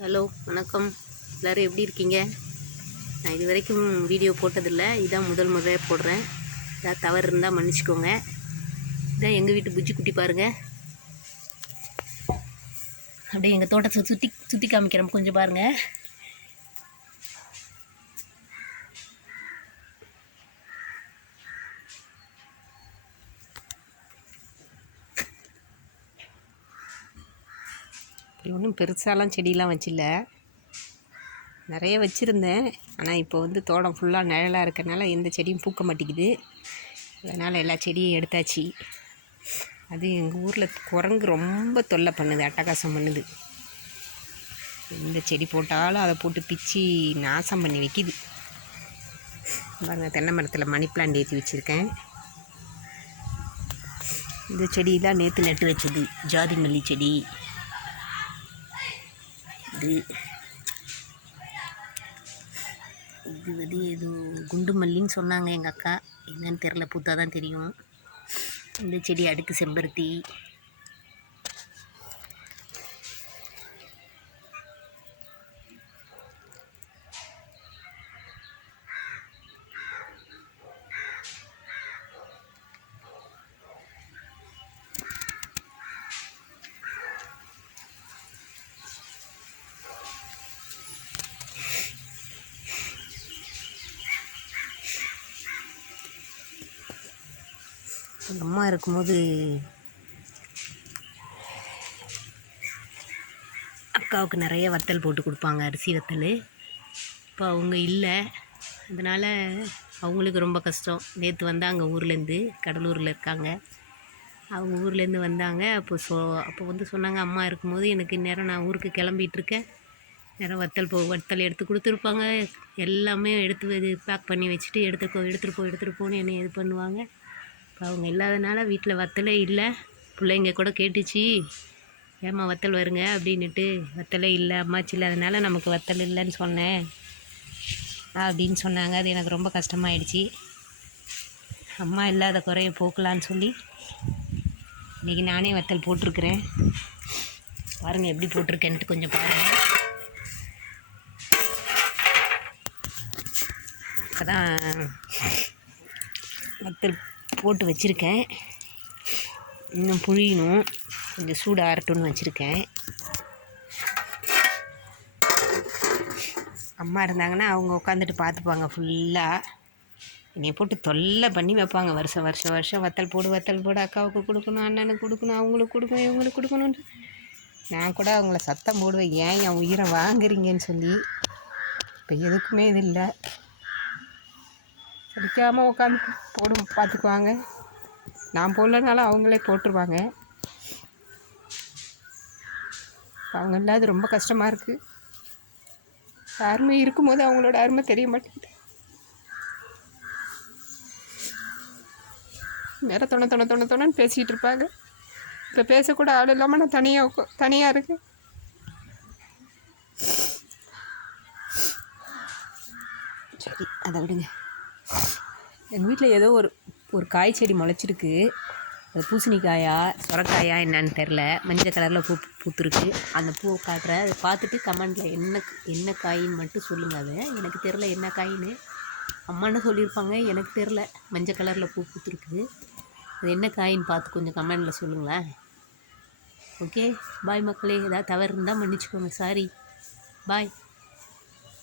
Hello வணக்கம். எல்லோரும் எப்படி இருக்கீங்க? நான் இது வரைக்கும் வீடியோ போட்டதில்லை, இதான் முதல் முறையாக போடுறேன். ஏதாவது தவறு இருந்தால் மன்னிச்சிக்கோங்க. இதான் எங்கள் வீட்டு புஜ்ஜி குட்டி பாருங்கள். அப்படியே எங்கள் தோட்டத்தை சுற்றி சுற்றி காமிக்கிறோம், கொஞ்சம் பாருங்கள். இப்படி ஒன்றும் பெருசாலாம் செடியெலாம் வச்சில்ல, நிறைய வச்சுருந்தேன். ஆனால் இப்போ தோட்டம் ஃபுல்லாக நிழலாக இருக்கறனால எந்த செடியும் பூக்க மாட்டேங்குது. அதனால் எல்லா செடியும் எடுத்தாச்சு. அது எங்கள் ஊரில் குரங்கு ரொம்ப தொல்லை பண்ணுது, அட்டகாசம் பண்ணுது. எந்த செடி போட்டாலும் அதை போட்டு பிச்சு நாசம் பண்ணி வைக்கிது. பாருங்கள், தென்னை மரத்தில் மணி பிளான்ட் ஏற்றி வச்சுருக்கேன். இந்த செடி தான் நேற்று நட்டு வச்சது, ஜாதி மல்லி செடி. இது ஏதோ குண்டு மல்லின்னு சொன்னாங்க எங்கள் அக்கா, என்னன்னு தெரில, பூத்தா தான் தெரியும். இந்த செடி அடுக்கு செம்பருத்தி. எங்கள் அம்மா இருக்கும்போது அக்காவுக்கு நிறைய வத்தல் போட்டு கொடுப்பாங்க, அரிசி வத்தல். இப்போ அவங்க இல்லை, அதனால் அவங்களுக்கு ரொம்ப கஷ்டம். நேற்று வந்தாங்க ஊர்லேருந்து, கடலூரில் இருக்காங்க. அவங்க ஊர்லேருந்து வந்தாங்க. அப்போ சொன்னாங்க, அம்மா இருக்கும்போது எனக்கு இந்நேரம் நான் ஊருக்கு கிளம்பிகிட்ருக்கேன், நேரம் வத்தல் எடுத்து கொடுத்துருப்பாங்க. எல்லாமே எடுத்து பேக் பண்ணி வச்சுட்டு எடுத்துகிட்டு போன்னு என்னை இது பண்ணுவாங்க. இப்போ அவங்க இல்லாதனால வீட்டில் வத்தலே இல்லை. பிள்ளைங்க கூட கேட்டுச்சு, ஏம்மா வத்தல் வருங்க அப்படின்னுட்டு. வத்தலே இல்லை, அம்மாச்சி இல்லாதனால நமக்கு வத்தல் இல்லைன்னு சொன்னேன் அப்படின்னு சொன்னாங்க. அது எனக்கு ரொம்ப கஷ்டமாயிடுச்சு. அம்மா இல்லாத குறைய போக்கலான்னு சொல்லி இன்றைக்கி நானே வத்தல் போட்டிருக்கிறேன். பாருங்கள் எப்படி போட்டிருக்கேன்ட்டு கொஞ்சம் பாருங்கள். இப்போ தான் வத்தல் போட்டு வச்சுருக்கேன், இன்னும் புழியணும். கொஞ்சம் சூடு ஆறட்டும்னு வச்சுருக்கேன். அம்மா இருந்தாங்கன்னா அவங்க உட்காந்துட்டு பார்த்துப்பாங்க ஃபுல்லாக. என்னை போட்டு தொல்லை பண்ணி வைப்பாங்க. வருஷம் வத்தல் போடு, அக்காவுக்கு கொடுக்கணும், அண்ணனுக்கு கொடுக்கணும், அவங்களுக்கு கொடுக்கணும், இவங்களுக்கு கொடுக்கணுன்ட்டு. நான் கூட அவங்கள சத்தம் போடுவேன், ஏன் என் உயிரை வாங்குறீங்கன்னு சொல்லி. இப்போ எதுக்குமே இது இல்லை, படிக்காமல் உட்காந்து பார்த்துக்குவாங்க. நான் போடலனாலும் அவங்களே போட்டுருவாங்க. அவங்க இல்லாத ரொம்ப கஷ்டமாக இருக்குது. யாருமே இருக்கும்போது அவங்களோட அருமை தெரிய மாட்டேங்குது. நேரம் தொணன்னு பேசிகிட்டு இருப்பாங்க. இப்போ பேசக்கூட ஆள் இல்லாமல் நான் தனியாக இருக்கேன். சரி, அதை விடுங்க. எங்கள் வீட்டில் ஏதோ ஒரு காய் செடி முளைச்சிருக்கு. அது பூசணிக்காயா சொரக்காயா என்னன்னு தெரில, மஞ்சள் கலரில் பூத்துருக்கு. அந்த பூவை காட்டுறேன், அதை பார்த்துட்டு கமெண்டில் என்ன காயின்னு மட்டும் சொல்லுங்கள். அது எனக்கு தெரில என்ன காயின்னு. அம்மானு சொல்லியிருப்பாங்க, எனக்கு தெரில. மஞ்சள் கலரில் பூத்துருக்குது, அது என்ன காயின்னு பார்த்து கொஞ்சம் கமெண்டில் சொல்லுங்களேன். ஓகே, பாய் மக்களே. ஏதாவது தவறு இருந்தால் மன்னிச்சுக்கோங்க, சாரி, பாய்.